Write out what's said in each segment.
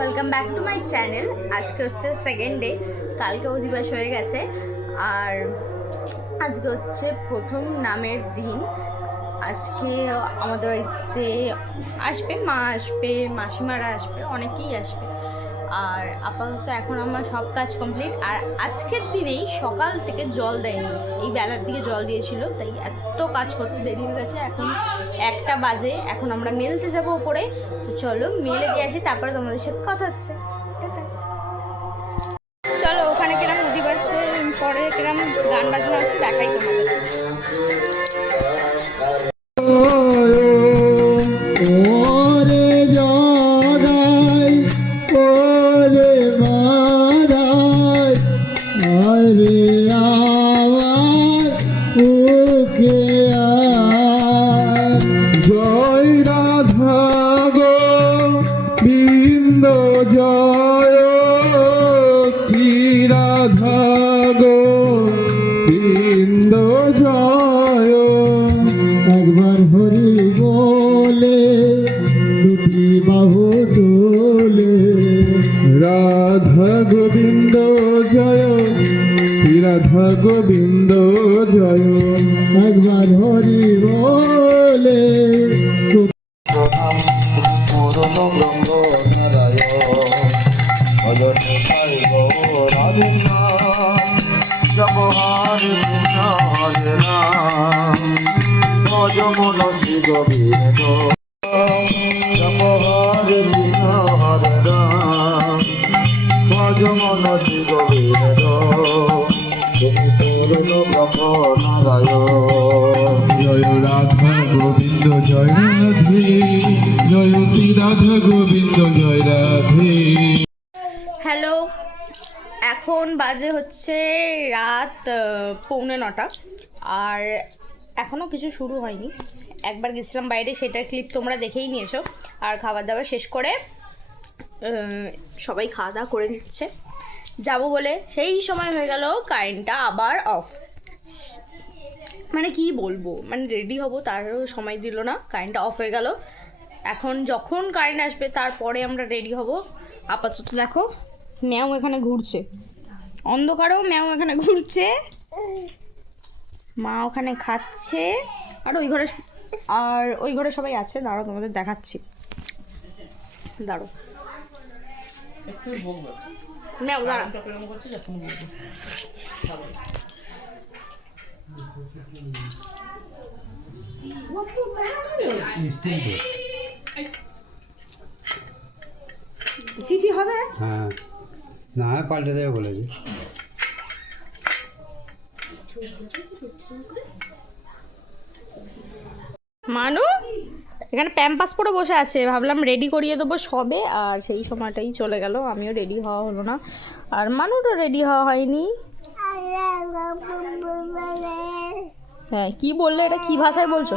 Welcome back to my channel. আজকে হচ্ছে second day, কালকে অধিবাস হয়ে গেছে আর আজকে হচ্ছে প্রথম নামের দিন। আজকে আমাদের বাড়িতে আসবে, মা আসবে, মাসিমারা আসবে, অনেকেই আসবে। আর আপাতত এখন আমার সব কাজ কমপ্লিট। আর আজকের দিনেই সকাল থেকে জল দেয়নি, এই বেলার দিকে জল দিয়েছিল, তাই এত কাজ করতে দেরি হয়ে গেছে। এখন 1টা বাজে, এখন আমরা মেলতে যাব ওপরে। তো চলো মেলে দিয়ে আসি, তারপরে তোমাদের সাথে কথা হচ্ছে। চলো ওখানে কিরম অধিবাসের পরে কিরম গান বাজনা হচ্ছে দেখাই তোমাদের। জয় রাধা গোবিন্দ জয় শ্রী রাধা গোবিন্দ জয়। একবার হরি বলে দুটি বাহু তোলে, রাধা গোবিন্দ জয় শ্রী রাধা গোবিন্দ জয়। একবার হরি বলে জয় রাধা গোবিন্দ জয় রাধে, জয় শ্রী রাধা গোবিন্দ জয় রাধে। হ্যালো, এখন বাজে হচ্ছে রাত 8:45 আর এখনও কিছু শুরু হয়নি। একবার গেছিলাম বাইরে, সেটার ক্লিপ তোমরা দেখেই নিয়েছো। আর খাবার দাবার শেষ করে সবাই খাওয়া দাওয়া করে নিচ্ছে, যাবো বলে সেই সময় হয়ে গেল কারেন্টটা আবার অফ। মানে কি বলবো, মানে রেডি হব তারও সময় দিল না, কারেন্টটা অফ হয়ে গেল। এখন যখন কারেন্ট আসবে তারপরে আমরা রেডি হব। আপাতত দেখো ম্যাও এখানে ঘুরছে, অন্ধকারেও ম্যাও এখানে ঘুরছে, মা ওখানে খাচ্ছে, আর ওই ঘরে সবাই আছে। দাঁড়াও তোমাদের দেখাচ্ছি, দাঁড়ো ম্যাও দাঁড়া। সিটি হবে? হ্যাঁ, না পাল্টে দেবে বলেছি। মানু এখানে প্যাম্পাস পরে বসে আছে, ভাবলাম রেডি করিয়ে দেবো সবে, আর সেই সময়টাই চলে গেল, আমিও রেডি হওয়া হলো না, আর মানুরও রেডি হওয়া হয়নি। হ্যাঁ কি বললে, এটা কি ভাষায় বলছো?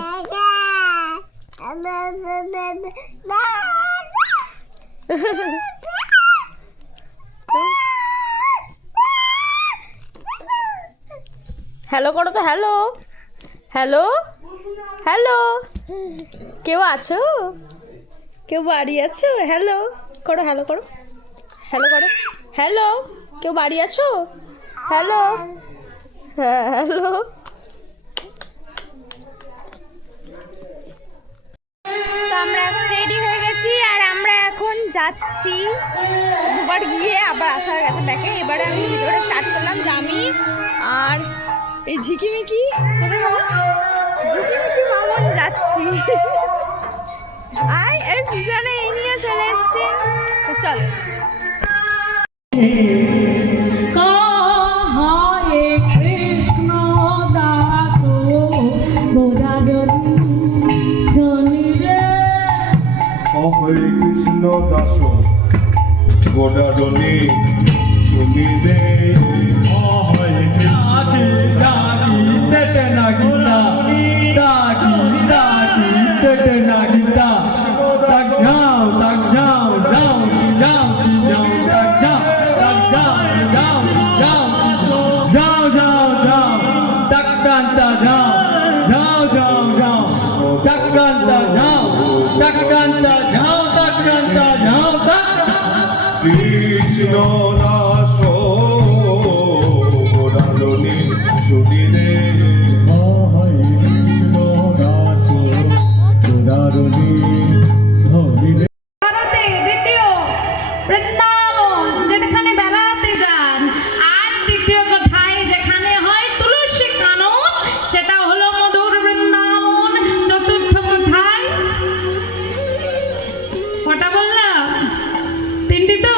হ্যালো করো তো, হ্যালো হ্যালো হ্যালো, কেউ আছো? কেউ বাড়ি আছো? হ্যালো করো, হ্যালো করো, হ্যালো করো, হ্যালো, কেউ বাড়ি আছো? হ্যালো, হ্যাঁ হ্যালো। তো আমরা এখন রেডি হয়ে গেছি আর আমরা এখন যাচ্ছি। দুবার গিয়ে আবার আসা হয়ে গেছে ব্যাকে। এবারে আমি ভিডিওটা স্টার্ট করলাম যে আমি আর এই ঝিকিমিকি, কোথায় যাবো? ঝিকিমিকি মামন যাচ্ছি। আয় এর পিছনে এই নিয়ে চলে এসছে। তো চলো। হরে কৃষ্ণ দাস গোডাডনি শুনি দে। হরে ডাকি ডাকি তেতে নাগিতা, ডাকি ডাকি তেতে নাগিতা। তাক যাও যাও যাও যাও যাও, তাক যাও যাও যাও যাও যাও যাও যাও, তাক কান্তা যাও যাও যাও যাও, তাক কান্তা যাও, তাক কান্তা যাও, তাক কান্তা যাও, তাক কৃষ্ণ দাস গোরাধনী শুনিরে হরে কৃষ্ণ দাস গোদারণী ধরিলে ভারতে দ্বিতীয় বৃন্দাবন যেখানে বেড়াতে যান, আর দ্বিতীয় কোথায় যেখানে হয় তুলসী কানন, সেটা হলো মধুর বৃন্দাবন। চতুর্থ কোথায়? কটা বললাম? তিনটি তো।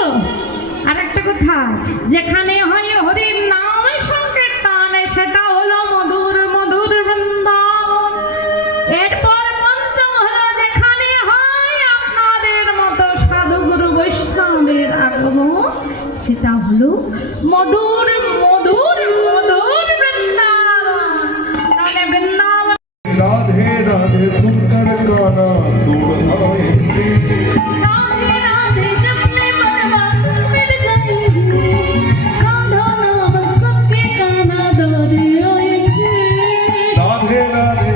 আর একটা কোথায় যেখানে হয় হরির নাম সংকীর্তন, সেটা হলো মধুর মধুর বৃন্দাবন। এরপর পঞ্চম হলো যেখানে হয় আপনাদের মতো সাধুগুরু বৈষ্ণবের আগমন, সেটা হলো মধুর মধুর মধুর বৃন্দাবন। তাহলে বৃন্দাবন রাধে রাধে সুন্দর গানা দৌড়ায় রাধে রাধে জপনে পরমাত্ম মিল जाएगी, राधा नाम सबके गाना दौड़े आएगी। राधे राधे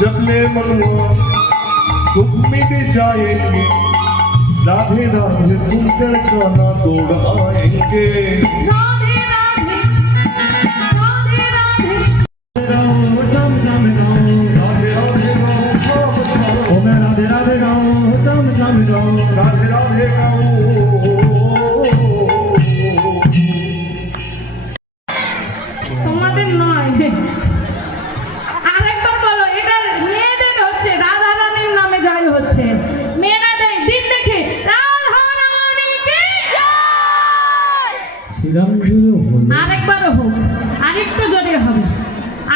जपले मनुआ दुख मिट जाएंगे राधे राधे सुनकर गाना दौड़ाएंगे राधे राधे राधे राधे রাম রাম রাম রাম राधे राधे गाओ ও মে রাধে রাধে রাম রাম রাম রাম राधे राधे गाओ তোমাদের নয়। আরেকবার বলো, এটা মেয়েদের হচ্ছে, রাধা রানীর নামে জয় হচ্ছে। মেয়েরা দেয় দিন দেখে রাধা রানীকে জয়। শ্রীরামজয় হলো আরেকবারও হোক, আরেকটু জোরে হবে,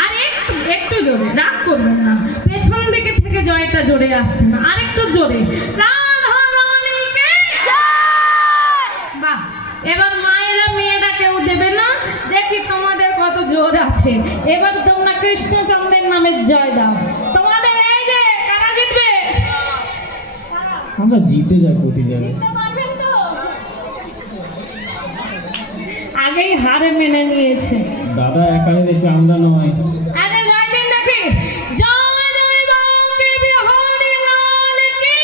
আর একটু একটু জোরে, রাগ করবেন না, পেছন দিকে থেকে জয়টা জোরে আসছে না, আরেকটু জোরে রাধা রানীকে জয়। বাহ, এবার মায়েরা মেয়েরা কেউ দেবে না, দেখি তোমাদের কত জোর আছে। এবার তোমরা কৃষ্ণচন্দ্রের নামে জয় দাও। তোমাদের এই যে কারা জিতবে? আমরা জিতে যাই প্রতি জায়গায় জিততে পারবেন তো? আগেই হারে মেনে নিয়েছে। দাদা একা হেরেছে আমরা নয় আরে জয় দিন দেখি, জয় জয় বাঁকে বিহারী লাল কি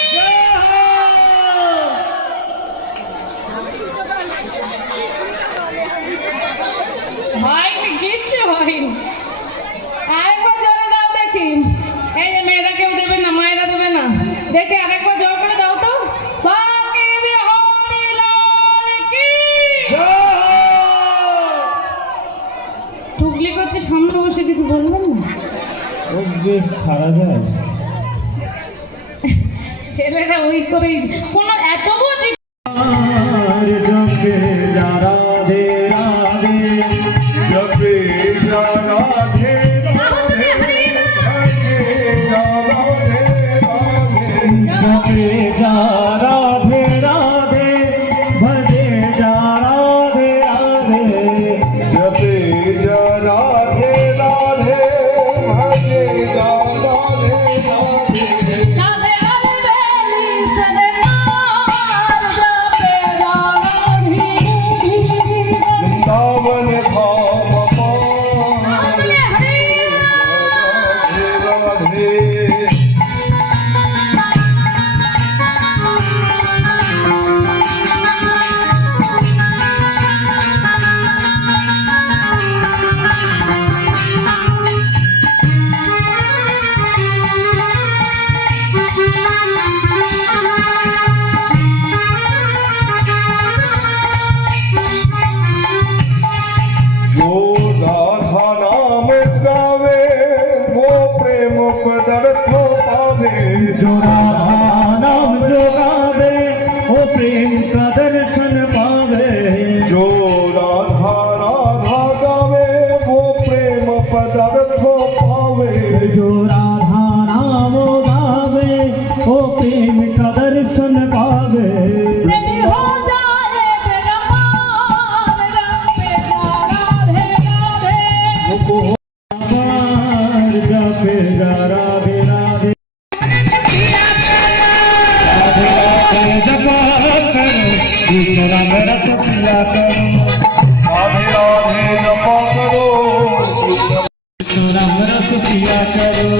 হয়নি, কিচ্ছু হয়নি। আরেকবার জোরে দাও দেখি। এই যে মেয়েরা কেউ দেবে না, মায়েরা দেবে না, দেখে আরেকবার জোর করে দাও তো। বাঁকে বিহারী লাল কি টুকলি করছে, সামনে বসে কিছু বলবেন না? ও বেশ ছাড়া যায় ছেলেরা ওই করেই কোনো এত বুঝি আর জপে যা রাধে রাধে जपे जा राधे राधे राधे राधे जपे जा राधे राधे भजे जा राधे राधे जपे जा राधे राधे भजे जा राधे राधे যাবে আলবেলি সদে মার যাবে রাধি वृंदावन धाम আমলে হরি राधे जो राधा नाम गावे वो प्रेम पदार्थ पावे जो राधा नाम जो गावे वो प्रेम का दर्शन पावे जो राधा राधा गावे वो प्रेम पदार्थ पावे जो राधा नाम गावे वो प्रेम का दर्शन पावे प्रेमी हो जाए मेरा मान राधे राधे राधे पार जपे जा राधे राधे राधे राधे जपा करो कृष्ण राम रस पिया करो राधे राधे जपा करो कृष्ण राम रस पिया करो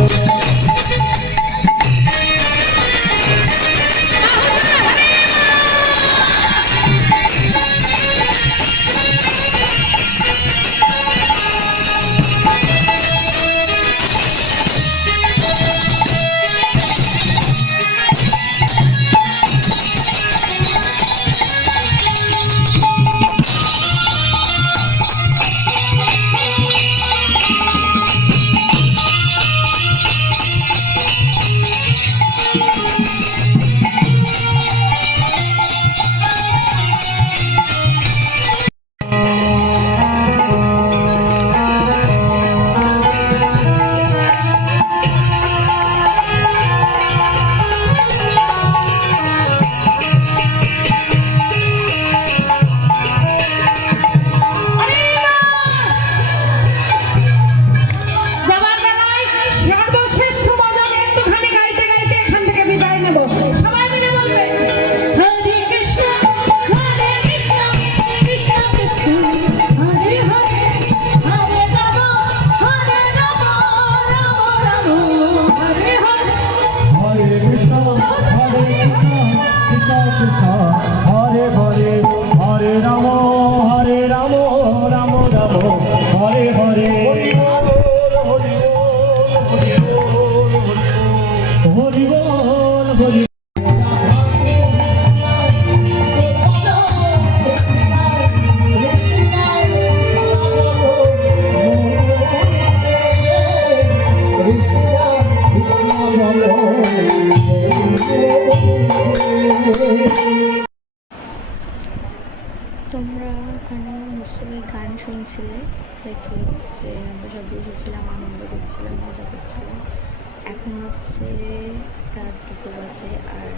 তোমরা ওখানে নিশ্চয়ই গান শুনছিলে, দেখলে যে আমরা সব বসেছিলাম, আনন্দ করছিলাম, মজা করছিলাম। এখন হচ্ছে রাত 2 বাজে, আর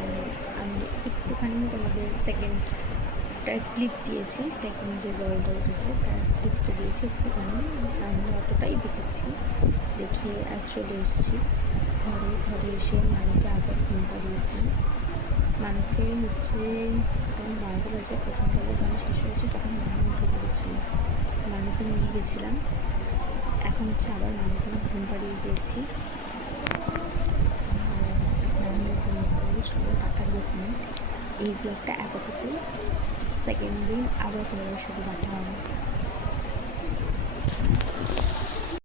আমি একটুখানি তোমাদের সেকেন্ডটা ক্লিপ দিয়েছি, সেকেন্ড যে দলটা উঠেছে তার ক্লিপটা দিয়েছি একটুখানি। আমি অতটাই দেখেছি, দেখে আর চলে এসেছি ঘরে এসে মানুষকে আবার ঘুম পাড়িয়ে দিই। মানুষকে হচ্ছে তখন 12টা বাজে, প্রথম দলে গান শেষ হয়েছে, তখন মানুষ উঠে পড়েছিল, মানুষকে নিয়ে গেছিলাম। এখন হচ্ছে আবার মানুষকে ঘুম পাড়িয়ে দিয়েছি। সবাই টাকা দেখুন। এই ব্লগটা এতটুকু, সেকেন্ড দিন আবার তোমাদের সাথে দেখা হবে।